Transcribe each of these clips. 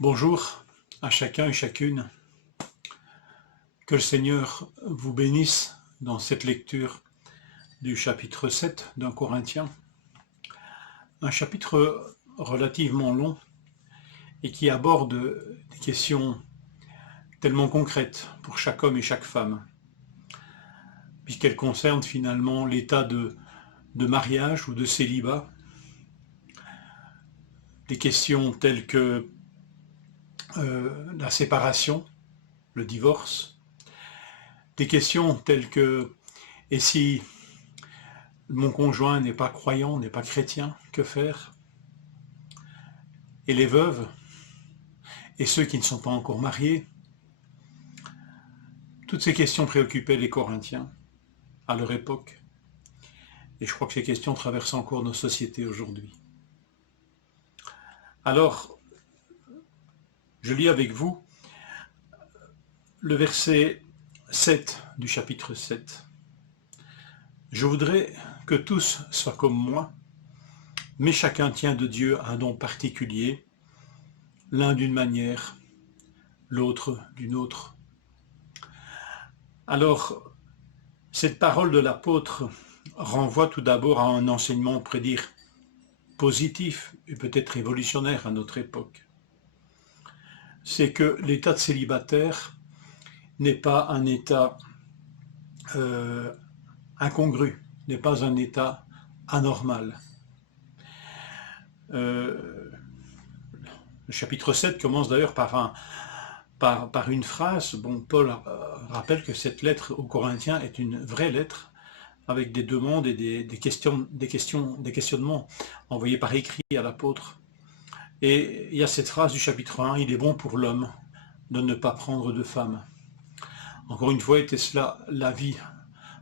Bonjour à chacun et chacune. Que le Seigneur vous bénisse dans cette lecture du chapitre 7 d'un Corinthien. Un chapitre relativement long et qui aborde des questions tellement concrètes pour chaque homme et chaque femme, puisqu'elles concernent finalement l'état de mariage ou de célibat, des questions telles que la séparation, le divorce, des questions telles que « et si mon conjoint n'est pas croyant, n'est pas chrétien, que faire ?» Et les veuves, et ceux qui ne sont pas encore mariés, toutes ces questions préoccupaient les Corinthiens à leur époque. Et je crois que ces questions traversent encore nos sociétés aujourd'hui. Alors, je lis avec vous le verset 7 du chapitre 7. Je voudrais que tous soient comme moi, mais chacun tient de Dieu un don particulier, l'un d'une manière, l'autre d'une autre. Alors, cette parole de l'apôtre renvoie tout d'abord à un enseignement, on pourrait dire, positif et peut-être révolutionnaire à notre époque. C'est que l'état de célibataire n'est pas un état incongru, n'est pas un état anormal. Le chapitre 7 commence d'ailleurs par une phrase. Bon, Paul rappelle que cette lettre aux Corinthiens est une vraie lettre, avec des demandes et des questionnements envoyés par écrit à l'apôtre. Et il y a cette phrase du chapitre 1, « Il est bon pour l'homme de ne pas prendre de femme ». Encore une fois, était cela l'avis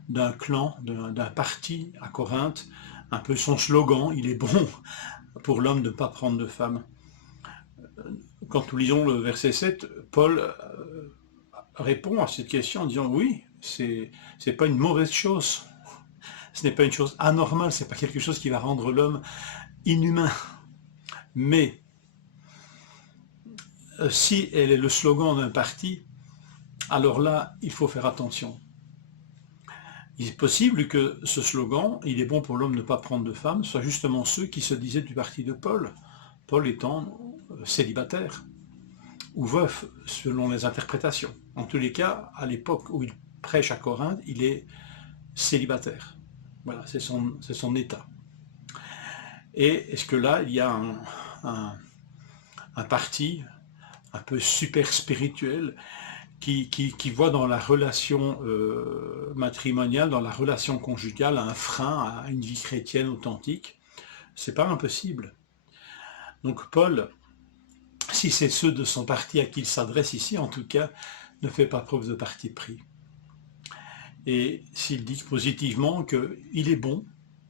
d'un clan, d'un parti à Corinthe, un peu son slogan, « Il est bon pour l'homme de ne pas prendre de femme ». Quand nous lisons le verset 7, Paul répond à cette question en disant « Oui, c'est pas une mauvaise chose. Ce n'est pas une chose anormale, ce n'est pas quelque chose qui va rendre l'homme inhumain. Mais si elle est le slogan d'un parti, alors là, il faut faire attention. Il est possible que ce slogan, il est bon pour l'homme de ne pas prendre de femme, soit justement ceux qui se disaient du parti de Paul, Paul étant célibataire ou veuf, selon les interprétations. En tous les cas, à l'époque où il prêche à Corinthe, il est célibataire. Voilà, c'est son état. Et est-ce que là, il y a un parti un peu super spirituel qui voit dans la relation matrimoniale, dans la relation conjugale, un frein à une vie chrétienne authentique? C'est pas impossible. Donc Paul, si c'est ceux de son parti à qui il s'adresse ici, en tout cas, ne fait pas preuve de parti pris. Et s'il dit positivement qu'il est bon,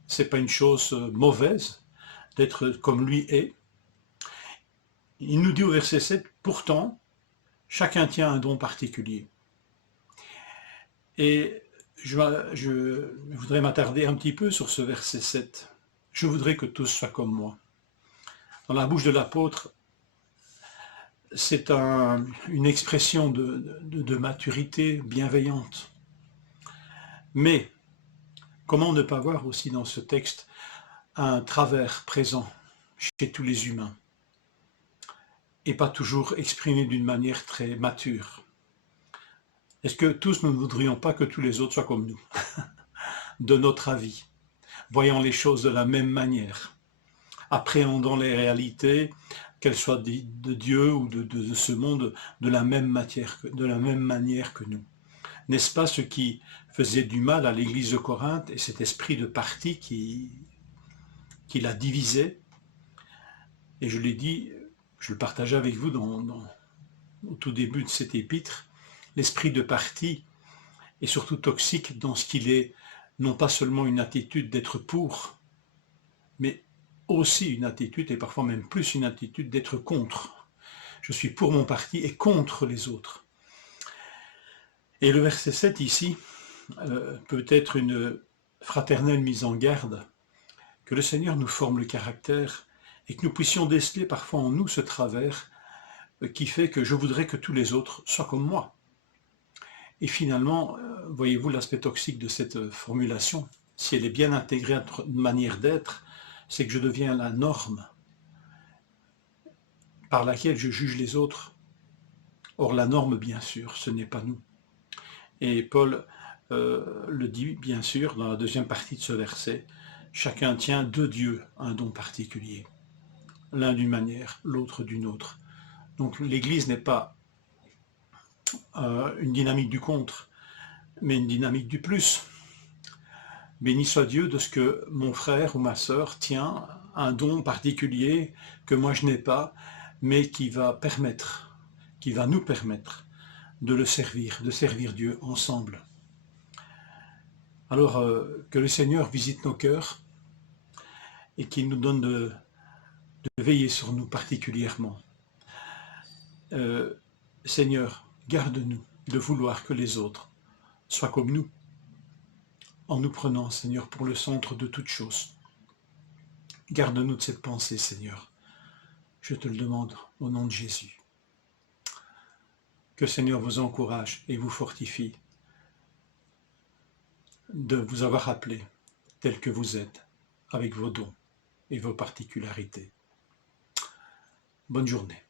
c'est pas une chose mauvaise d'être comme lui est, il nous dit au verset 7, pourtant, chacun tient un don particulier. Et je voudrais m'attarder un petit peu sur ce verset 7. Je voudrais que tous soient comme moi. Dans la bouche de l'apôtre, c'est une expression de maturité bienveillante. Mais, comment ne pas voir aussi dans ce texte un travers présent chez tous les humains, et pas toujours exprimé d'une manière très mature? Est-ce que tous nous ne voudrions pas que tous les autres soient comme nous, de notre avis, voyant les choses de la même manière, appréhendant les réalités, qu'elles soient de Dieu ou de ce monde, de la même manière que nous? N'est-ce pas ce qui faisait du mal à l'église de Corinthe et cet esprit de parti qui la divisait? Et je l'ai dit, je le partageais avec vous au tout début de cet épître, l'esprit de parti est surtout toxique dans ce qu'il est, non pas seulement une attitude d'être pour, mais aussi une attitude, et parfois même plus une attitude d'être contre. Je suis pour mon parti et contre les autres. Et le verset 7 ici peut être une fraternelle mise en garde, que le Seigneur nous forme le caractère et que nous puissions déceler parfois en nous ce travers qui fait que je voudrais que tous les autres soient comme moi. Et finalement, voyez-vous l'aspect toxique de cette formulation, si elle est bien intégrée à notre manière d'être, c'est que je deviens la norme par laquelle je juge les autres. Or la norme, bien sûr, ce n'est pas nous. Et Paul le dit bien sûr dans la deuxième partie de ce verset, chacun tient de Dieu un don particulier, l'un d'une manière, l'autre d'une autre. Donc l'Église n'est pas une dynamique du contre, mais une dynamique du plus. Béni soit Dieu de ce que mon frère ou ma sœur tient un don particulier que moi je n'ai pas, mais qui va nous permettre de le servir, de servir Dieu ensemble. Alors que le Seigneur visite nos cœurs et qu'il nous donne de veiller sur nous particulièrement. Seigneur, garde-nous de vouloir que les autres soient comme nous, en nous prenant, Seigneur, pour le centre de toutes choses. Garde-nous de cette pensée, Seigneur. Je te le demande au nom de Jésus. Que Seigneur vous encourage et vous fortifie de vous avoir appelé tel que vous êtes, avec vos dons et vos particularités. Bonne journée.